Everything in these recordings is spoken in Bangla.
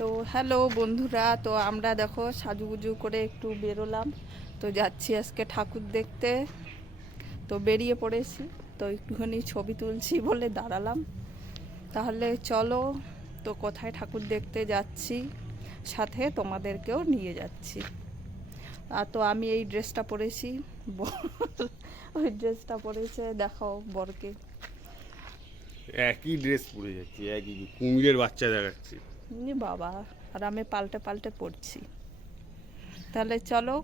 তো হ্যালো বন্ধুরা, তো আমরা দেখো সাজুগুজু করে একটু বেরোলাম। তো যাচ্ছি আজকে ঠাকুর দেখতে। তো বেরিয়ে পড়েছি, তো একটুখানি ছবি তুলছি বলে দাঁড়ালাম। তাহলে চলো, তো কোথায় ঠাকুর দেখতে যাচ্ছি, সাথে তোমাদেরকেও নিয়ে যাচ্ছি। আর তো আমি এই ড্রেসটা পরেছি ওই ড্রেসটা পরেছে, দেখাও বরকে। একই ড্রেস পরে যাচ্ছি, একই, কুমিরের বাচ্চা দেখাচ্ছি। বাবা, আর আমি পাল্টে পাল্টে পড়ছি। তাহলে চলো।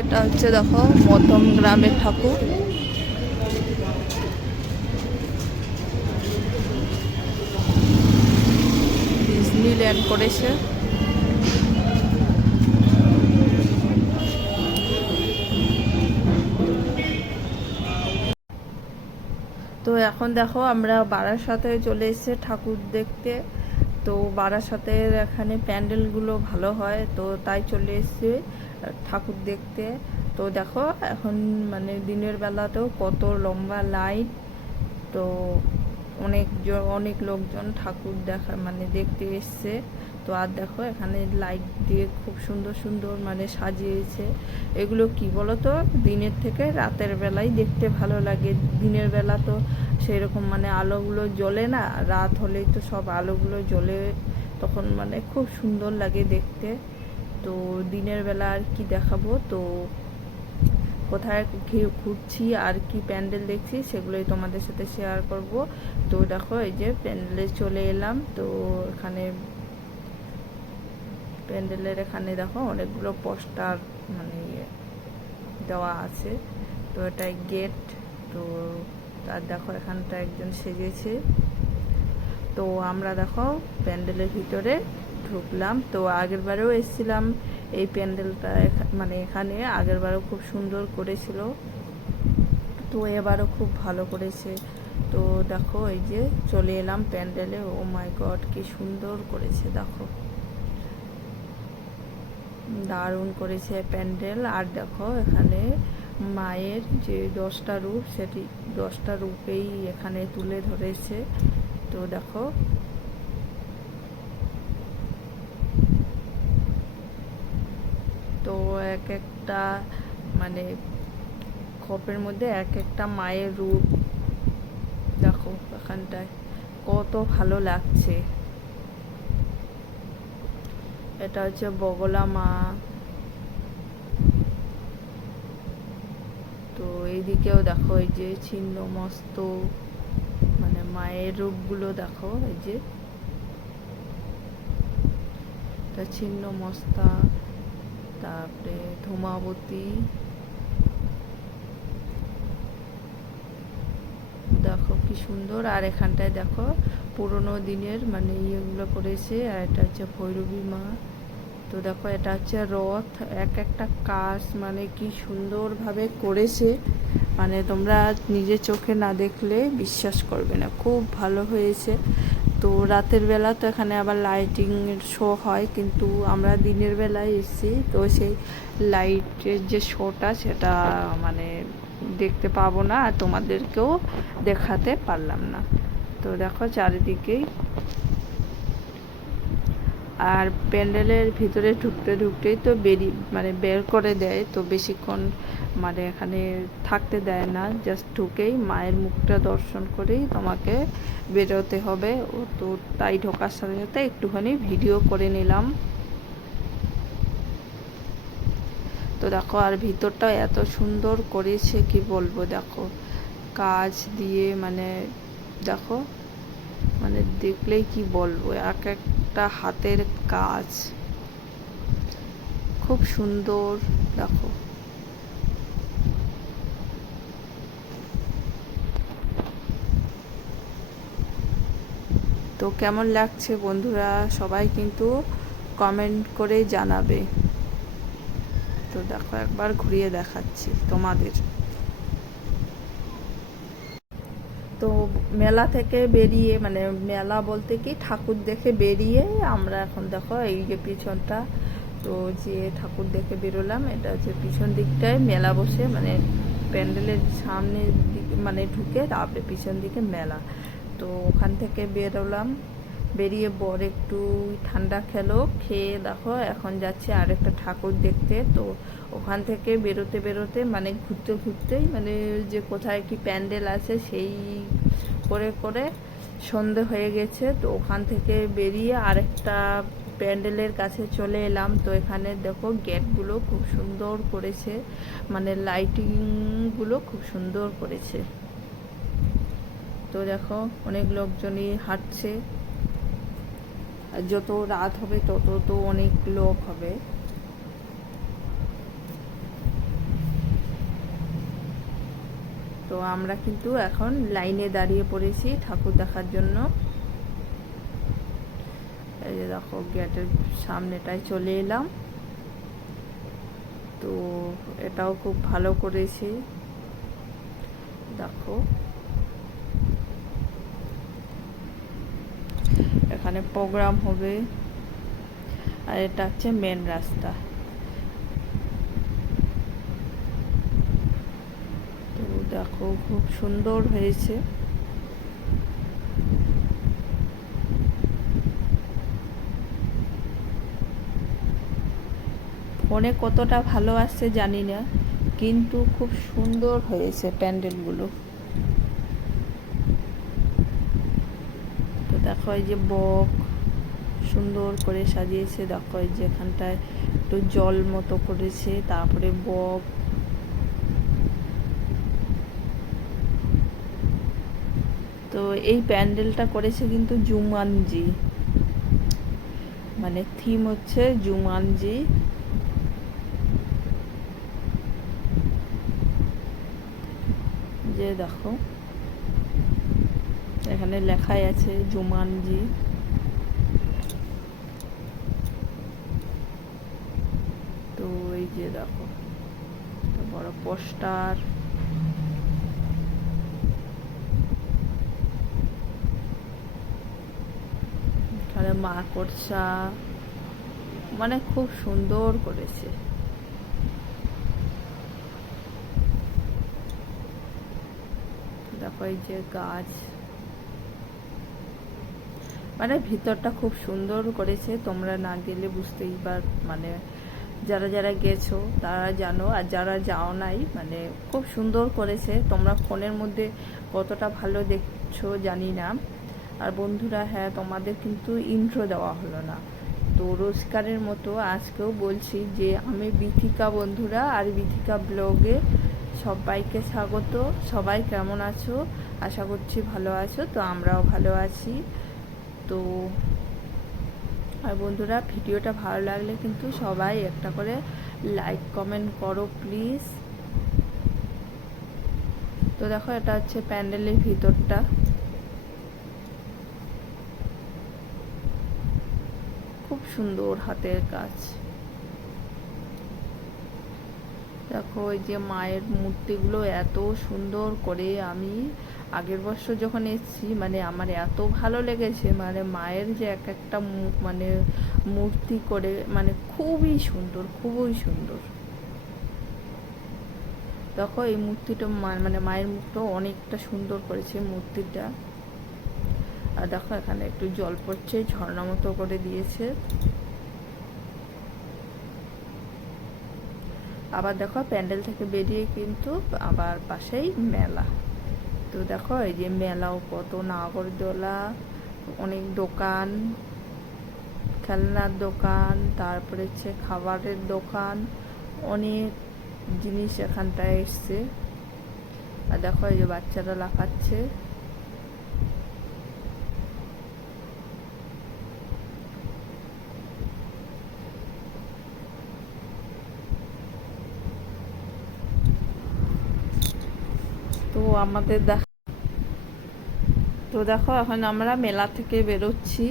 এটা হচ্ছে দেখো মধ্যম গ্রামের ঠাকুর। ডিজনিল্যান্ড করেছে। তো এখন দেখো, আমরা বারাসাতে চলে এসেছে ঠাকুর দেখতে। তো বারাসাতের এখানে প্যান্ডেলগুলো ভালো হয়, তো তাই চলে এসছে, ঠাকুর দেখতে। তো দেখো, এখন মানে দিনের বেলাতেও কত লম্বা লাইট তো অনেক অনেক লোকজন ঠাকুর দেখা মানে দেখতে এসছে। তো আর দেখো, এখানে লাইট দিয়ে খুব সুন্দর সুন্দর মানে সাজিয়েছে। এগুলো কি বলো তো দিনের থেকে রাতের বেলায় দেখতে ভালো লাগে। দিনের বেলা তো সেরকম মানে আলোগুলো জ্বলে না, রাত হলেই তো সব আলোগুলো জ্বলে তখন মানে খুব সুন্দর লাগে দেখতে। তো দিনের বেলা আর কি দেখাবো? তো কোথায় ঘুরছি, আর কি প্যান্ডেল দেখছি সেগুলোই তোমাদের সাথে শেয়ার করব। তো দেখো, এই যে প্যান্ডেলে চলে এলাম। তো এখানে প্যান্ডেলের এখানে দেখো অনেকগুলো পোস্টার মানে ইয়ে দেওয়া আছে। তো এটাই গেট, তো তার দেখো এখানটা একজন সেজেছে। তো আমরা দেখো প্যান্ডেলের ভিতরে ঢুকলাম। তো আগের বারেও এসেছিলাম এই প্যান্ডেলটা মানে এখানে আগের বারেও খুব সুন্দর করেছিল। তো এবারও খুব ভালো করেছে। তো দেখো এই যে চলে এলাম প্যান্ডেলে। ও মাই গড কি সুন্দর করেছে, দেখো। দারুণ করেছে প্যান্ডেল। আর দেখো, এখানে মায়ের যে দশটা রূপ, সেটি দশটা রূপেই এখানে তুলে ধরেছে। তো দেখো, তো এক একটা মানে খপের মধ্যে এক একটা মায়ের রূপ। দেখো, এখানটায় কত ভালো লাগছে। এটা হচ্ছে বগলা মা। তো এইদিকেও দেখো এই যে ছিন্ন মস্ত মানে মায়ের রূপগুলো দেখো এই যে। ছিন্ন মস্তা, তারপরে ধূমাবতী দেখো কি সুন্দর। আর এখানটায় দেখো, পুরোনো দিনের মানে ইয়েগুলো করেছে, আর এটা হচ্ছে ভৈরবী মা। তো দেখো, এটা হচ্ছে রথ। এক একটা কাজ মানে কি সুন্দরভাবে করেছে। মানে তোমরা নিজের চোখে না দেখলে বিশ্বাস করবে না, খুব ভালো হয়েছে। তো রাতের বেলা তো এখানে আবার লাইটিং শো হয়, কিন্তু আমরা দিনের বেলায় এসেছি। তো সেই লাইটের যে শোটা সেটা মানে দেখতে পাবো না আর তোমাদেরকেও দেখাতে পারলাম না। তো দেখো চারিদিকেই। আর প্যান্ডেলের ভিতরে ঢুকতে ঢুকতেই তো বেরি মানে বের করে দেয়, তো বেশিক্ষণ মানে এখানে থাকতে দেয় না জাস্ট ঢুকেই মায়ের মুখটা দর্শন করেই তোমাকে বেরোতে হবে। ও তো তাই ঢোকার সাথে সাথে একটুখানি ভিডিও করে নিলাম তো দেখো, আর ভিতরটা এত সুন্দর করেছে, কি বলব, দেখো। কাজ দিয়ে মানে দেখো মানে দেখলেই কি বলব, এক একটা হাতের কাজ। খুব সুন্দর, দেখো। তো কেমন লাগছে বন্ধুরা, সবাই কিন্তু কমেন্ট করে জানাবে। তো দেখো, একবার ঘুরিয়ে দেখাচ্ছি তোমাদের। তো মেলা থেকে বেরিয়ে মানে মেলা বলতে কি, ঠাকুর দেখে বেরিয়ে আমরা এখন দেখো এই যে পিছনটা, তো যে ঠাকুর দেখে বেরোলাম, এটা হচ্ছে পিছন দিকটায় মেলা বসে মানে প্যান্ডেলের সামনের দিকে মানে ঢুকে তারপরে পিছন দিকে মেলা। তো ওখান থেকে বেরোলাম। বেরিয়ে বর একটু ঠান্ডা খেলো, খেয়ে দেখো এখন যাচ্ছে আরেকটা ঠাকুর দেখতে। তো ওখান থেকে বেরোতে বেরোতে মানে ঘুরতে ঘুরতেই মানে যে কোথায় কি প্যান্ডেল আছে সেই করে করে সন্ধে হয়ে গেছে। তো ওখান থেকে বেরিয়ে আরেকটা প্যান্ডেলের কাছে চলে এলাম। তো এখানে দেখো গেটগুলো খুব সুন্দর করেছে মানে লাইটিংগুলো খুব সুন্দর করেছে। তো দেখো অনেক লোকজনই হাঁটছে। আর যত রাত হবে, তত তো অনেক লোক হবে। তো আমরা কিন্তু এখন লাইনে দাঁড়িয়ে পড়েছি ঠাকুর দেখার জন্য। এই যে দেখো, গেটের সামনেটায় চলে এলাম। তো এটাও খুব ভালো করেছে। দেখো। এখানে প্রোগ্রাম হবে। আর এটা হচ্ছে মেন রাস্তা। তো দেখো, খুব সুন্দর হয়েছে। ফোনে কতটা ভালো আসছে জানি না, কিন্তু খুব সুন্দর হয়েছে প্যান্ডেলগুলো তো দেখো এই যে বক, সুন্দর করে সাজিয়েছে, দেখো এই যে এখানটায় একটু জল মতো করেছে, তারপরে বক। তো এই প্যান্ডেলটা করেছে কিন্তু জুমানজি। মানে থিম হচ্ছে জুমানজি। যে দেখো এখানে লেখাই আছে জুমানজি। তো এই যে দেখো বড় পোস্টার। এখানে মা করছা মানে খুব সুন্দর করেছে। দেখো এই যে গাছ। মানে ভিতরটা খুব সুন্দর করেছে, তোমরা না গেলে বুঝতেই পার মানে যারা যারা গেছো তারা জানো, আর যারা যাও নাই মানে খুব সুন্দর করেছে, তোমরা ফোনের মধ্যে কতটা ভালো দেখছ জানি না। আর বন্ধুরা হ্যাঁ তোমাদের কিন্তু ইন্ট্রো দেওয়া হলো না। তো রোজকারের মতো আজকেও বলছি যে আমি বিথিকা বন্ধুরা, আর বিথিকা ব্লগে সবাইকে স্বাগত। সবাই কেমন আছো? আশা করছি ভালো আছো, তো আমরাও ভালো আছি। তো, আর বন্ধুরা, ভিডিওটা ভালো লাগলে কিন্তু সবাই একটা করে লাইক কমেন্ট করো প্লিজ তো দেখো, এটা হচ্ছে প্যান্ডেলের ভিতরটা। খুব সুন্দর হাতের কাজ। দেখো ওই যে মায়ের মূর্তিগুলো এত সুন্দর করে আমি আগের বছর যখন এসেছি মানে আমার এত ভালো লেগেছে মানে মায়ের যে এক একটা মানে মূর্তি করে মানে খুবই সুন্দর খুবই সুন্দর। দেখো, এই মূর্তিটা মানে মায়ের মুখটাও অনেকটা সুন্দর করেছে মূর্তিটা। আর দেখো, এখানে একটু জল পড়ছে, ঝর্ণা মতো করে দিয়েছে। আবার দেখো, প্যান্ডেল থেকে বেরিয়ে কিন্তু আবার পাশেই মেলা। তো দেখো, এই যে মেলাও কত, নাগরদোলা, অনেক দোকান, খেলনার দোকান, তারপরে হচ্ছে খাবারের দোকান, অনেক জিনিস এখানটায় এসছে। আর দেখো, এই যে বাচ্চারা লাফাচ্ছে। তো আমাদের দেখ তো দেখো, এখন আমরা মেলা থেকে বেরোচ্ছি।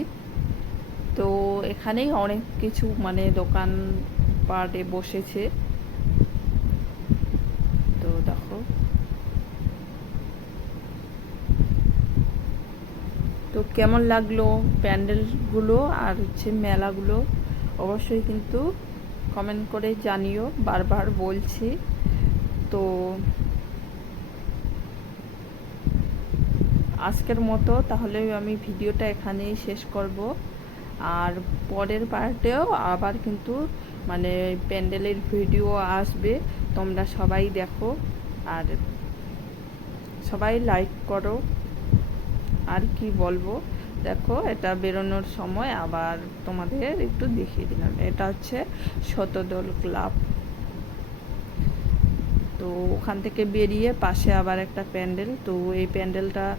তো এখানেই অনেক কিছু মানে দোকান পাটে বসেছে। তো দেখো। তো কেমন লাগল প্যান্ডেলগুলো আর হচ্ছে মেলাগুলো? অবশ্যই কিন্তু কমেন্ট করে জানিও, বারবার বলছি। তো আজকের মতো, তাহলে আমি ভিডিওটা এখানেই শেষ করব। আর পরের পার্টেও আবার কিন্তু মানে প্যান্ডেলের ভিডিও আসবে। তোমরা সবাই দেখো। আর সবাই লাইক করো। আর কি বলব? দেখো, এটা বেরোনোর সময়। আবার তোমাদের একটু দেখিয়ে দিলাম। এটা হচ্ছে শতদল ক্লাব। তো ওখান থেকে বেরিয়ে পাশে আবার একটা প্যান্ডেল। তো এই প্যান্ডেলটা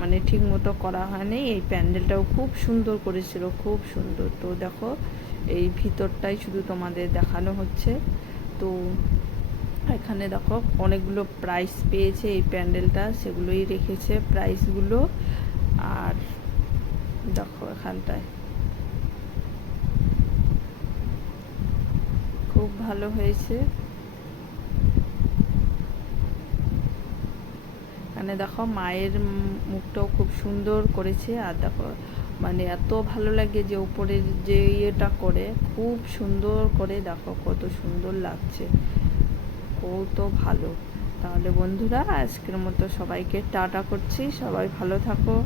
মানে ঠিক মতো করা হয়নি। এই প্যান্ডেলটাও খুব সুন্দর করেছিল, খুব সুন্দর। তো দেখো, এই ভিতরটাই শুধু তোমাদের দেখানো হচ্ছে। তো এখানে দেখো, অনেকগুলো প্রাইস পেয়েছে এই প্যান্ডেলটা, সেগুলোই রেখেছে প্রাইসগুলো আর দেখো এখানটায়। খুব ভালো হয়েছে। এখানে দেখো মায়ের মুখটাও খুব সুন্দর করেছে আর দেখো মানে এত ভালো লাগে যে উপরের যে ইয়েটা করে, খুব সুন্দর করে দেখো কত সুন্দর লাগছে। কত ভালো। তাহলে বন্ধুরা, আজকের মতো সবাইকে টাটা করছি। সবাই ভালো থাকো।